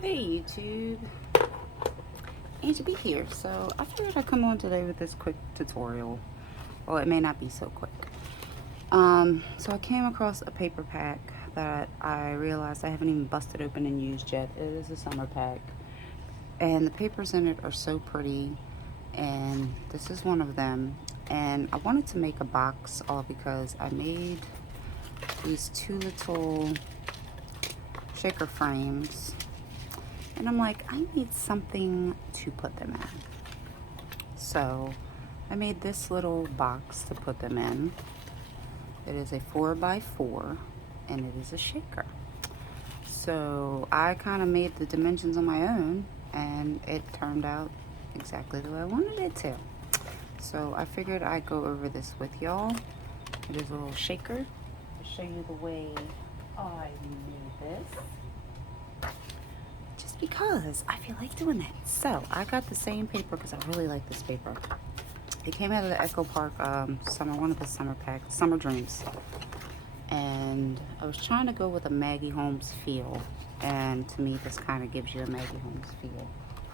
Hey YouTube, Angie B here. So I figured I'd come on today with this quick tutorial. Well, it may not be so quick. So I came across a paper pack that I realized I haven't even busted open and used yet. It is a summer pack, and the papers in it are so pretty. And this is one of them. And I wanted to make a box all because I made these two little shaker frames. And I'm like, I need something to put them in. So I made this little box to put them in. It is a 4x4 and it is a shaker. So I kind of made the dimensions on my own and it turned out exactly the way I wanted it to. So I figured I'd go over this with y'all. It is a little shaker. I'll show you the way I made this. Just because I feel like doing that. So I got the same paper because I really like this paper. It came out of the Echo Park one of the summer packs, Summer Dreams. And I was trying to go with a Maggie Holmes feel. And to me, this kind of gives you a Maggie Holmes feel.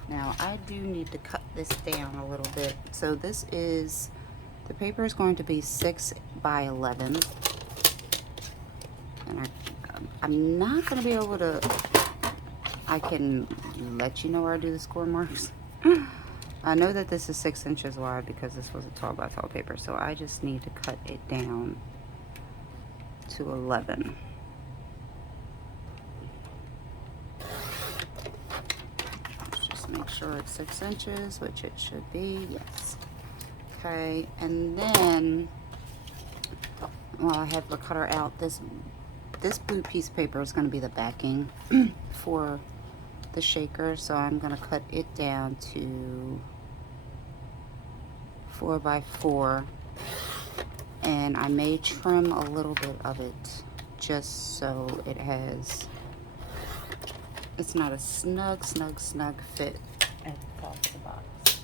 Now, I do need to cut this down a little bit. So the paper is going to be 6 by 11. And I'm not going to be able to, I can let you know where I do the score marks. I know that this is 6 inches wide because this was a 12 by 12 paper, so I just need to cut it down to 11. Let's just make sure it's 6 inches, which it should be, yes. Okay, and then, well, I have the cutter out. This blue piece of paper is going to be the backing for the shaker, so I'm going to cut it down to 4 by 4, and I may trim a little bit of it just so it's not a snug fit at the top of the box.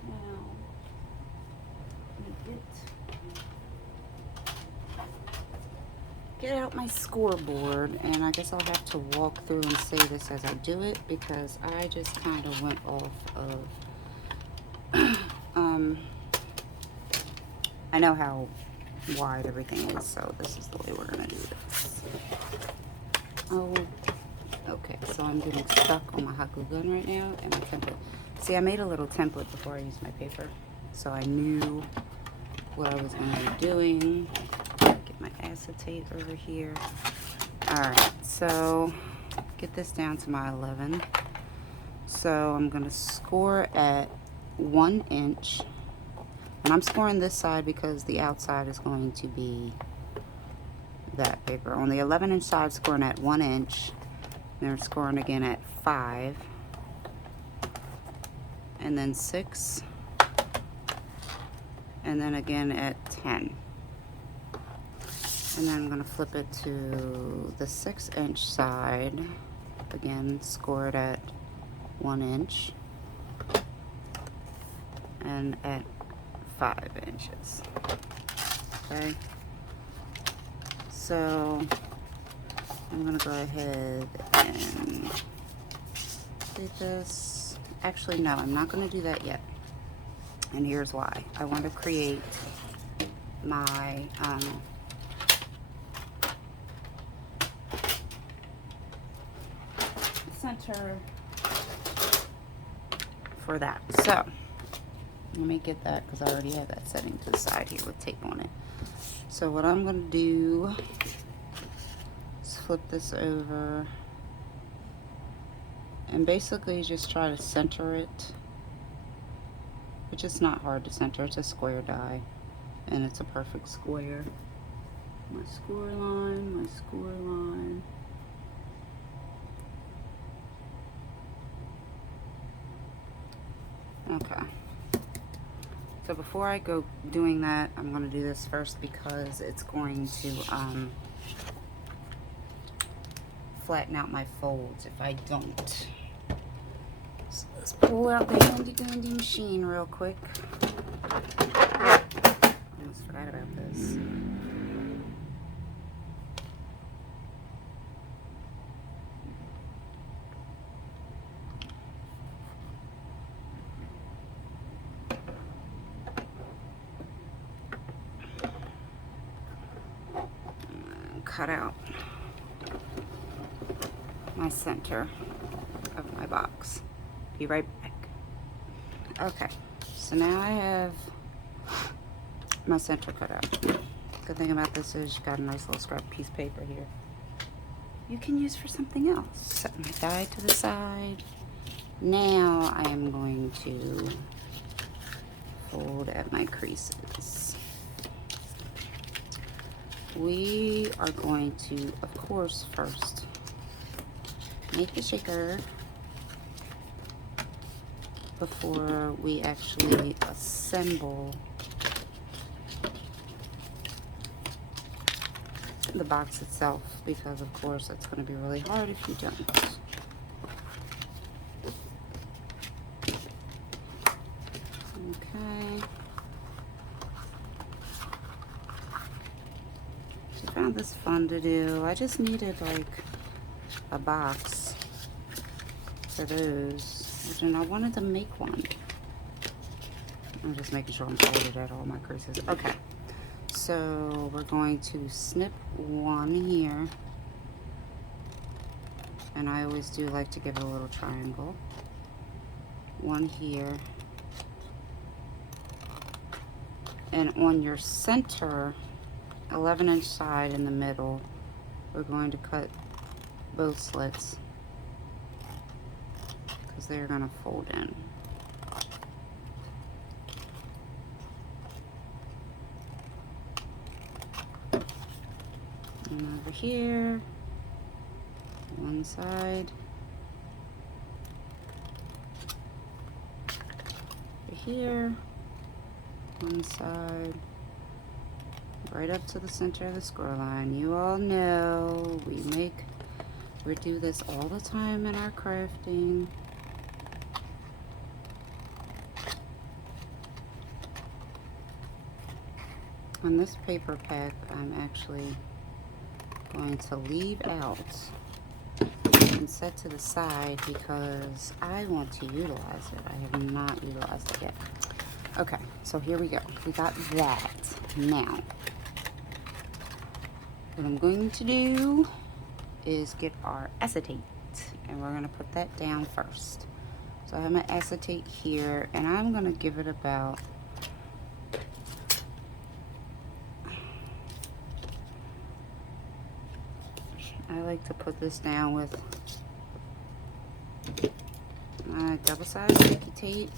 Okay, now let me get out my scoreboard, and I guess I'll have to walk through and say this as I do it because I just kind of went off of I know how wide everything is, so this is the way we're gonna do this. Oh, okay, so I'm getting stuck on my hot glue gun right now and my template. See, I made a little template before I used my paper, so I knew what I was gonna be doing. Get my acetate over here. Alright, so get this down to my 11. So I'm gonna score at 1 inch. And I'm scoring this side because the outside is going to be that paper. On the 11-inch side, scoring at 1 inch. Then we're scoring again at 5. And then 6. And then again at 10. And then I'm going to flip it to the 6-inch side. Again, score it at 1 inch. And at 5 inches. Okay, so I'm gonna go ahead and do this. Actually, no, I'm not gonna do that yet. And here's why. I want to create my center for that. So let me get that because I already have that setting to the side here with tape on it. So what I'm going to do is flip this over and basically just try to center it, which is not hard to center. It's a square die and it's a perfect square. My score line, my score line. Okay. So before I go doing that, I'm going to do this first because it's going to flatten out my folds if I don't. So let's pull out the handy dandy machine real quick. Almost forgot about this. cut out my center of my box. Be right back. Okay, so now I have my center cut out. Good thing about this is you got a nice little scrap piece of paper here you can use for something else. Set my die to the side. Now I am going to fold at my creases. We are going to, of course, first make the shaker before we actually assemble the box itself, because of course it's going to be really hard if you don't. Okay. I found this fun to do. I just needed like a box for those, and I wanted to make one. I'm just making sure I'm folded at all my creases. Okay. So we're going to snip one here, and I always do like to give it a little triangle. One here, and on your center 11-inch side in the middle, we're going to cut both slits because they're going to fold in. And over here, one side, over here, one side, right up to the center of the score line. You all know we do this all the time in our crafting. On this paper pack, I'm actually going to leave out and set to the side because I want to utilize it. I have not utilized it yet. Okay, so here we go. We got that. Now, what I'm going to do is get our acetate, and we're going to put that down first. So I have my acetate here, and I'm going to give it about I like to put this down with my double-sided sticky tape,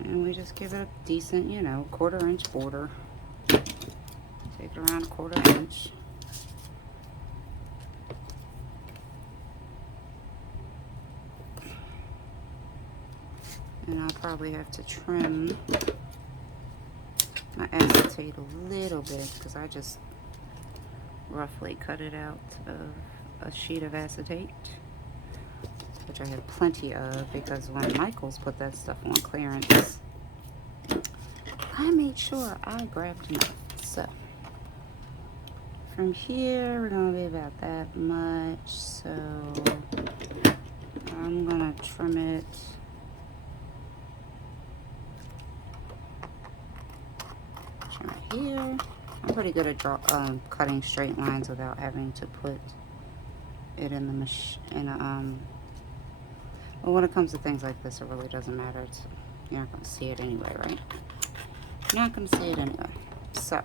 and we just give it a decent, you know, 1/4 inch border. Take it around 1/4 inch. And I'll probably have to trim my acetate a little bit because I just roughly cut it out of a sheet of acetate, which I had plenty of because when Michaels put that stuff on clearance, I made sure I grabbed enough. So from here we're going to be about that much, so I'm going to trim it here. I'm pretty good at cutting straight lines without having to put it in the machine. Well, when it comes to things like this, it really doesn't matter. You're not going to see it anyway, right? You're not going to see it anyway. So, I'm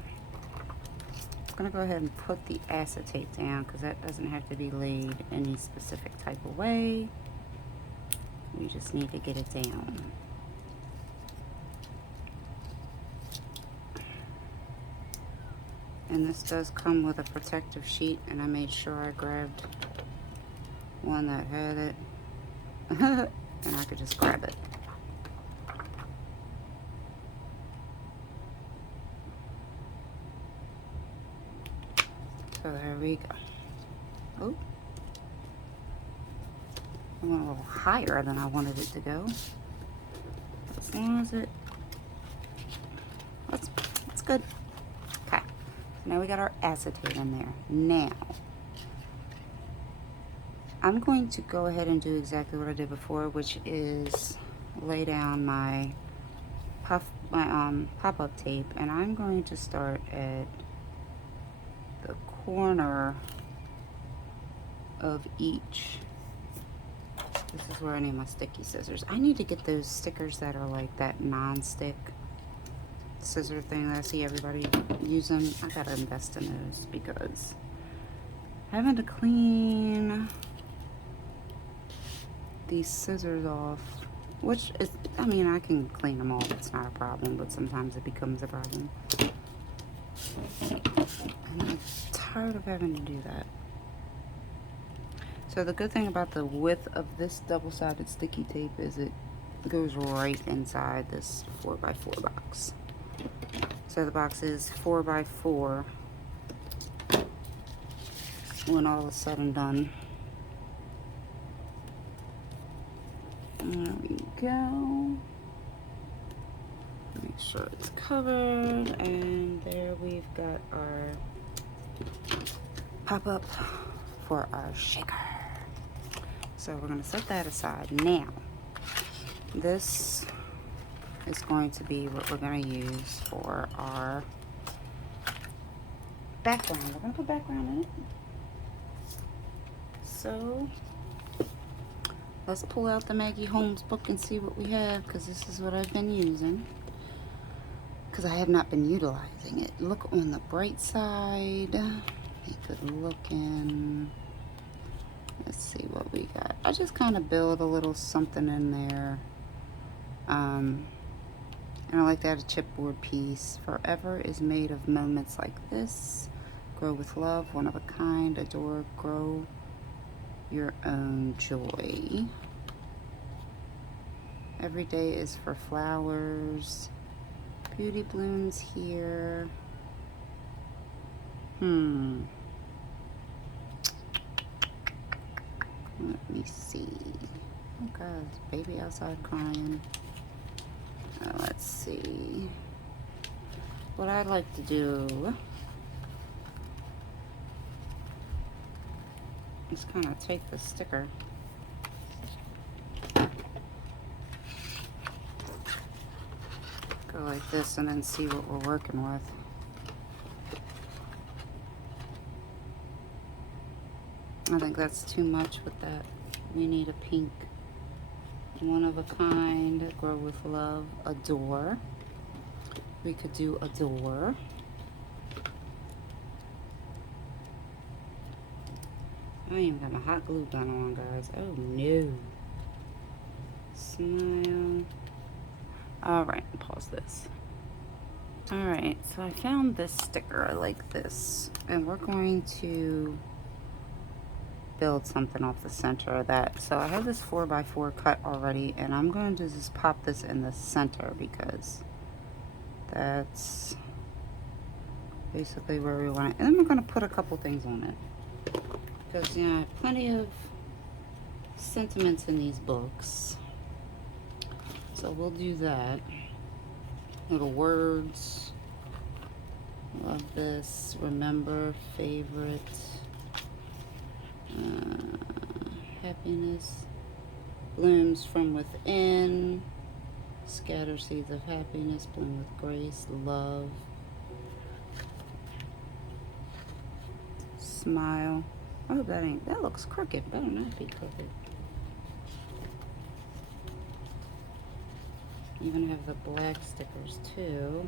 going to go ahead and put the acetate down because that doesn't have to be laid any specific type of way. We just need to get it down. And this does come with a protective sheet, and I made sure I grabbed one that had it. And I could just grab it. So there we go. Oh, I went a little higher than I wanted it to go. As long as that's good. Okay. Now we got our acetate in there. Now, I'm going to go ahead and do exactly what I did before, which is lay down my pop-up tape, and I'm going to start at the corner of each. This is where I need my sticky scissors. I need to get those stickers that are like that non-stick scissor thing that I see everybody using. I gotta invest in those because having to clean these scissors off, which is, I mean, I can clean them off, it's not a problem, but sometimes it becomes a problem. And I'm tired of having to do that. So the good thing about the width of this double-sided sticky tape is it goes right inside this 4x4 box. So the box is 4x4 when all is said and done. There we go. Make sure it's covered, and there we've got our pop-up for our shaker. So we're going to set that aside. Now, this is going to be what we're going to use for our background. We're going to put background in it. So let's pull out the Maggie Holmes book and see what we have, because this is what I've been using, because I have not been utilizing it. Look on the bright side. Be good looking. Let's see what we got. I just kind of build a little something in there. And I like to add a chipboard piece. Forever is made of moments like this. Grow with love, one of a kind, adore, grow your own joy. Every day is for flowers. Beauty blooms here. Let me see. Oh God, baby outside crying. Let's see. What I'd like to do is kind of take the sticker, go like this, and then see what we're working with. I think that's too much with that. We need a pink. One of a kind, grow with love, adore. We could do adore. I even got my hot glue gun on, guys. Oh no. Smile. Alright, pause this. Alright, so I found this sticker. I like this. And we're going to build something off the center of that. So I have this 4x4 cut already, and I'm going to just pop this in the center because that's basically where we want it. And then we're going to put a couple things on it because, you know, I have plenty of sentiments in these books. So we'll do that. Little words. Love this. Remember, favorite. Happiness blooms from within. Scatter seeds of happiness, bloom with grace, love. Smile. Oh, that looks crooked. Better not be crooked. Even have the black stickers too.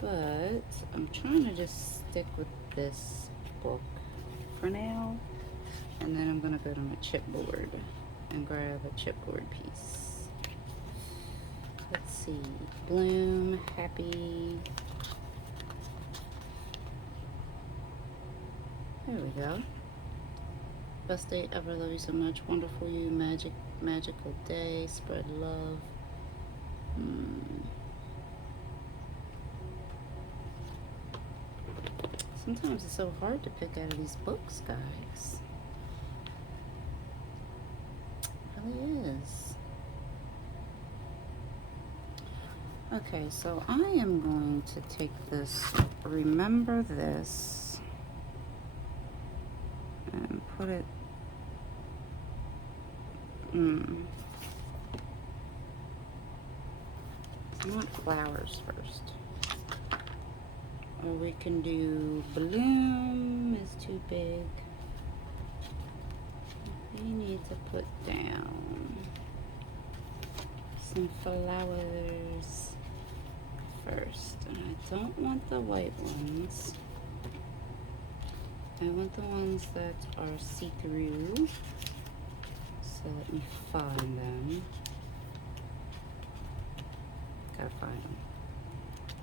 But I'm trying to just stick with this book for now, and then I'm gonna go to my chipboard and grab a chipboard piece. Let's see, bloom, happy. There we go. Best day ever, love you so much, wonderful you, magical day, spread love. Sometimes it's so hard to pick out of these books, guys. It really is. Okay, so I am going to take this, remember this, and put it, I want flowers first. Or we can do bloom is too big. We need to put down some flowers first. And I don't want the white ones. I want the ones that are see-through. So let me find them. Gotta find them.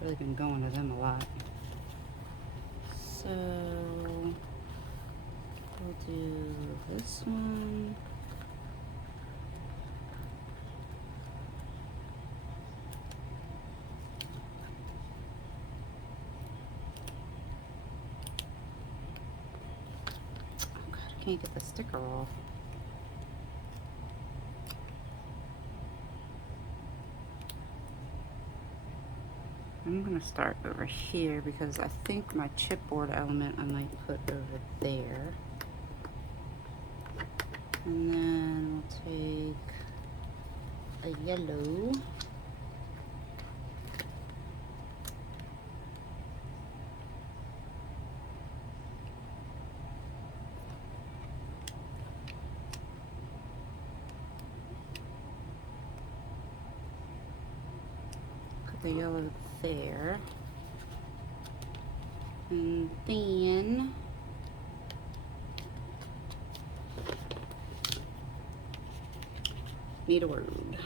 Really been going to them a lot. So we'll do this one. Oh God, I can't get the sticker off. I'm gonna start over here because I think my chipboard element I might put over there. And then we'll take a yellow. Put the yellow there. And then need a word.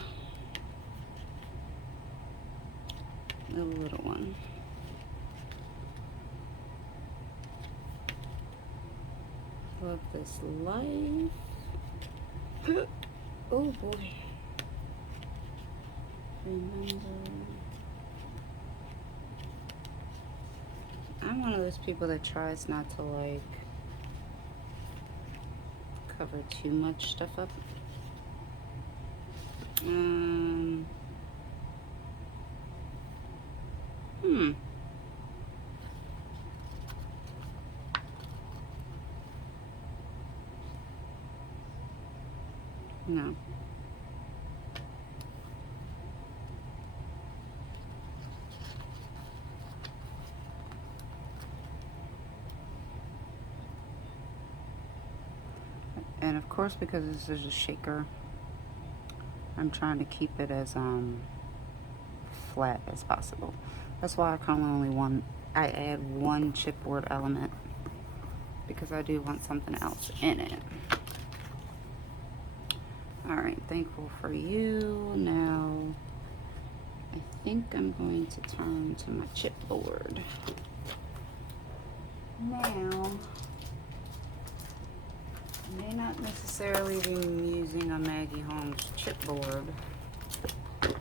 A little one. Love this life. Oh boy. Remember. I'm one of those people that tries not to like cover too much stuff up. No. And of course, because this is a shaker, I'm trying to keep it as flat as possible. That's why I add one chipboard element, because I do want something else in it. Alright, thankful for you. Now, I think I'm going to turn to my chipboard. Now, I may not necessarily be using a Maggie Holmes chipboard. If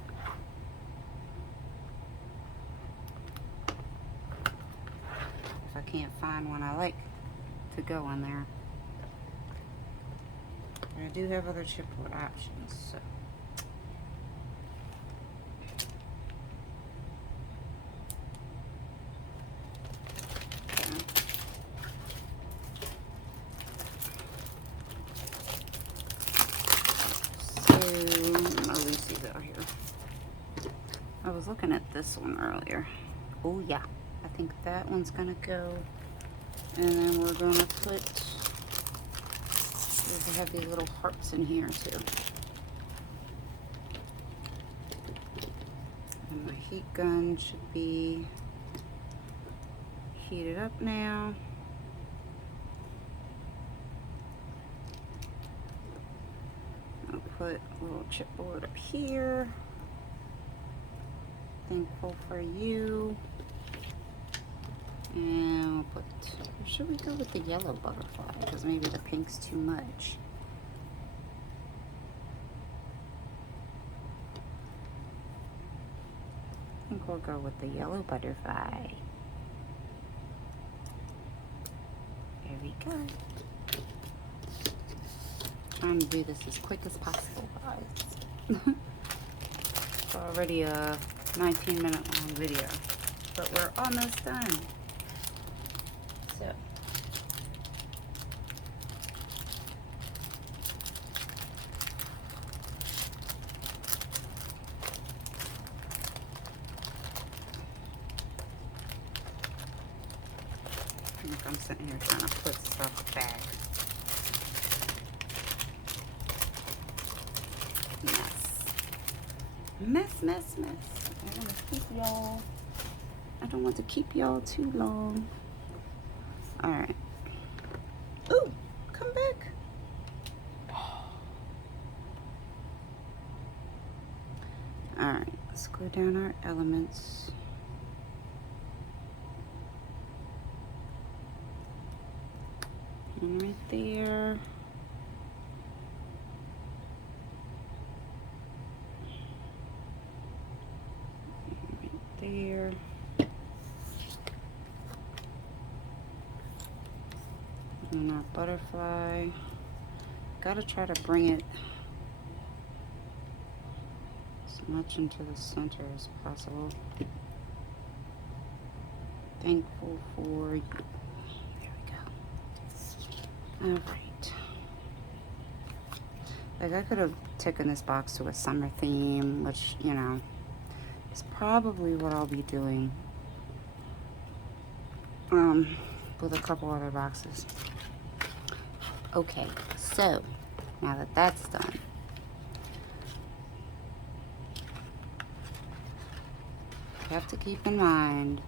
I can't find one I like to go on there. I do have other chipboard options, so. Reese's out here. I was looking at this one earlier. Oh yeah, I think that one's gonna go. And then we're gonna put, they have these little hearts in here too. And my heat gun should be heated up now. I'll put a little chipboard up here. Thankful for you. And we'll put, or should we go with the yellow butterfly? Because maybe the pink's too much. I think we'll go with the yellow butterfly. There we go. Trying to do this as quick as possible, guys. It's already a 19-minute long video, but we're almost done. So, I'm sitting here trying to put stuff back. Mess. I want to keep y'all. I don't want to keep y'all too long. All right. Ooh, come back. All right, let's go down our elements. And right there. There. And our butterfly. Gotta try to bring it as much into the center as possible. Thankful for you. There we go. Alright. Like, I could have taken this box to a summer theme, which, you know, is probably what I'll be doing with a couple other boxes. Okay, so now that that's done, you have to keep in mind,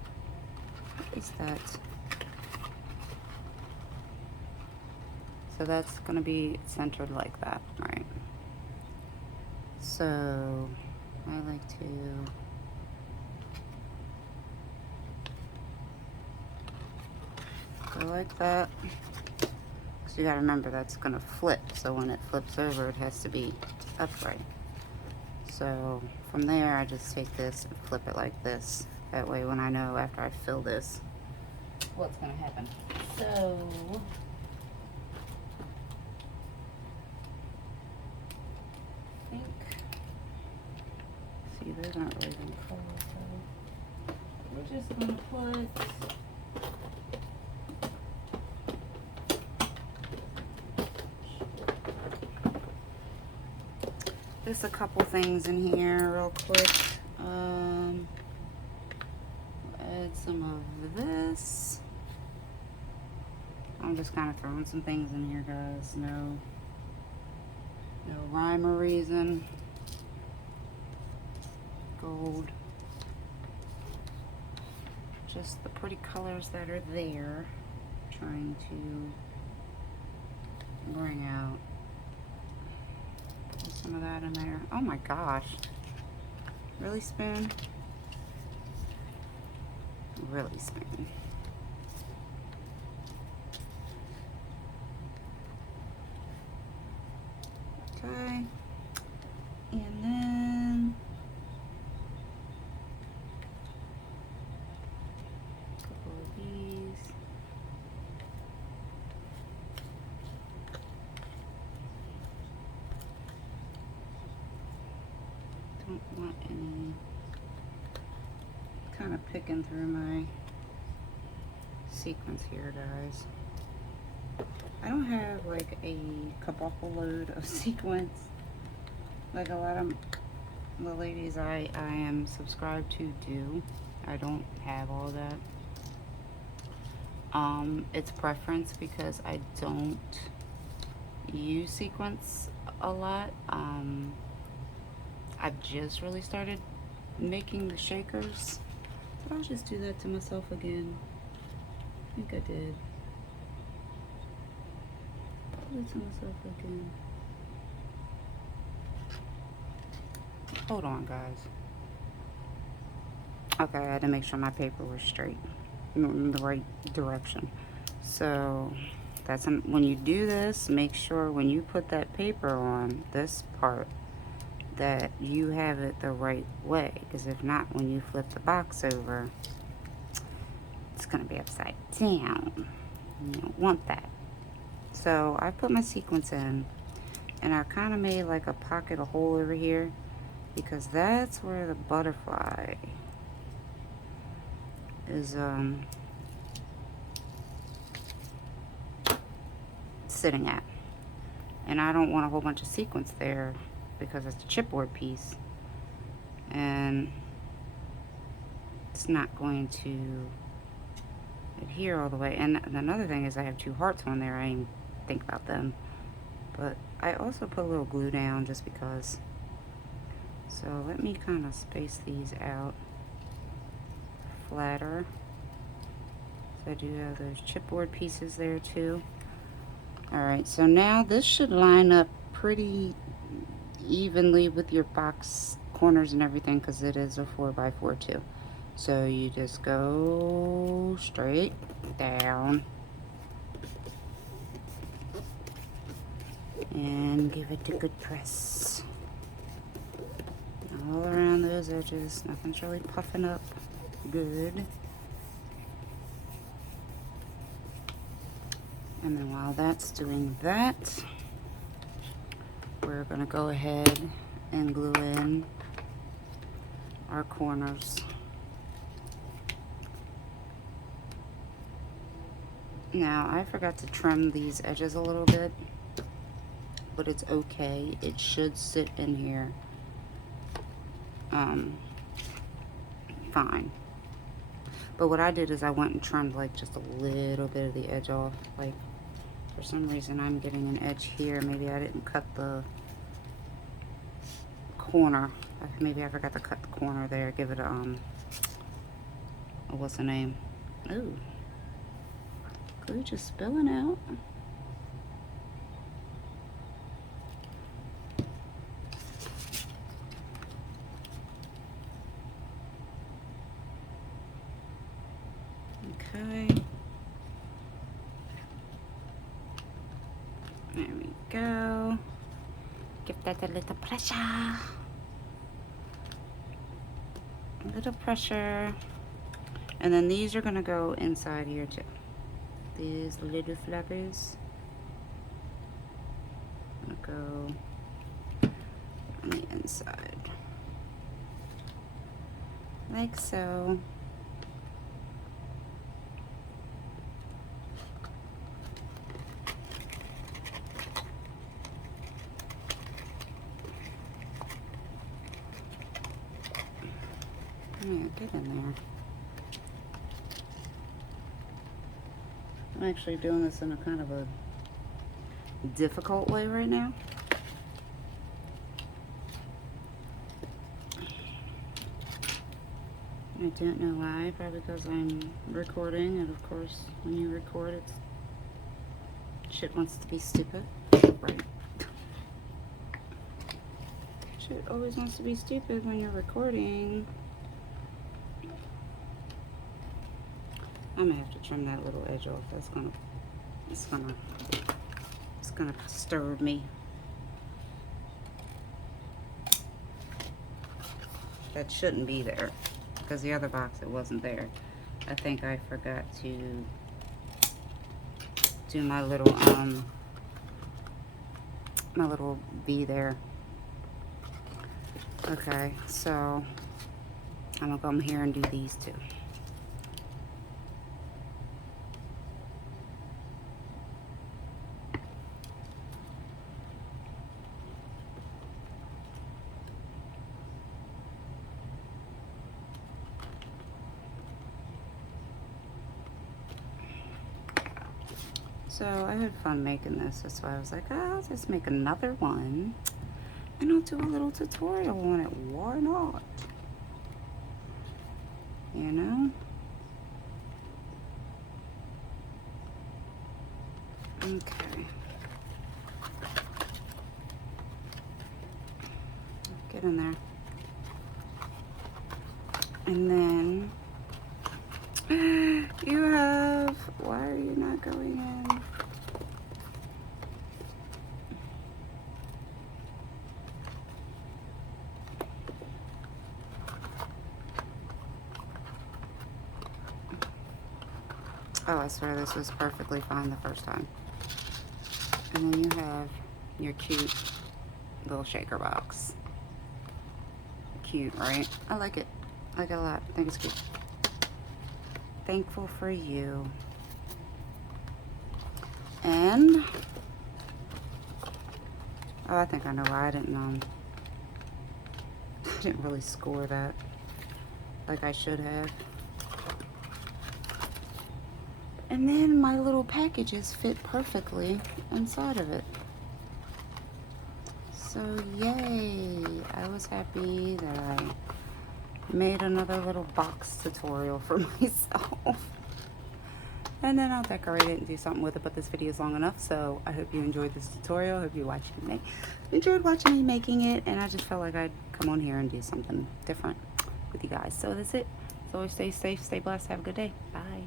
what is that? So that's going to be centered like that, right? So I like to go like that. So you gotta remember that's gonna flip. So when it flips over, it has to be upright. So from there, I just take this and flip it like this. That way when I know after I fill this, what's gonna happen. So I think, see, those aren't really gonna cover, so we're just gonna put just a couple things in here real quick. Add some of this. I'm just kind of throwing some things in here, guys. No rhyme or reason. Gold. Just the pretty colors that are there. Trying to bring out some of that in there. Oh my gosh. Really, Spoon? Really, Spoon. Okay. And then a couple of these. Don't want any. Kind of picking through my sequence here, guys. I don't have like a kabuffle load of sequence like a lot of the ladies I am subscribed to do. I don't have all that. It's preference because I don't use sequence a lot. I've just really started making the shakers. Did I just do that to myself again? I think I did. I did it to myself again. Hold on, guys. Okay, I had to make sure my paper was straight, in the right direction. So that's when you do this, make sure when you put that paper on this part that you have it the right way, because if not, when you flip the box over, it's gonna be upside down. You don't want that. So I put my sequence in, and I kind of made like a pocket, a hole over here, because that's where the butterfly is sitting at. And I don't want a whole bunch of sequence there because it's a chipboard piece, and it's not going to adhere all the way. And another thing is I have 2 hearts on there. I didn't think about them. But I also put a little glue down just because. So let me kind of space these out flatter. So I do have those chipboard pieces there too. Alright, so now this should line up pretty evenly with your box corners and everything because it is a 4x4 too. So you just go straight down and give it a good press all around those edges. Nothing's really puffing up. Good. And then while that's doing that, we're gonna go ahead and glue in our corners. Now, I forgot to trim these edges a little bit, but it's okay. It should sit in here fine. But what I did is I went and trimmed like just a little bit of the edge off. Like, for some reason I'm getting an edge here. Maybe I didn't cut the corner. Maybe I forgot to cut the corner there. Give it a, what's the name? Ooh. Glue just spilling out. Okay. There we go. Give that a little pressure. A little pressure. And then these are gonna go inside here too. These little flappers gonna go on the inside. Like so. Yeah, get in there. I'm actually doing this in a kind of a difficult way right now. I don't know why, probably because I'm recording, and of course when you record shit wants to be stupid, right? Shit always wants to be stupid when you're recording. I'm gonna have to trim that little edge off. It's gonna disturb me. That shouldn't be there because the other box, it wasn't there. I think I forgot to do my little V there. Okay, so I'm gonna come here and do these two. So I had fun making this. That's why I was like, oh, I'll just make another one and I'll do a little tutorial on it. Why not? You know? Okay. Get in there. And then you have, why are you not going in? Oh, I swear this was perfectly fine the first time. And then you have your cute little shaker box. Cute, right? I like it. I like it a lot. I think it's cute. Thankful for you. And oh, I think I know why I didn't really score that like I should have. And then my little packages fit perfectly inside of it. So yay, I was happy that I made another little box tutorial for myself. And then I'll decorate it and do something with it, but this video is long enough, so I hope you enjoyed this tutorial. I hope you enjoyed watching me making it, and I just felt like I'd come on here and do something different with you guys. So that's it. So always stay safe, stay blessed, have a good day. Bye.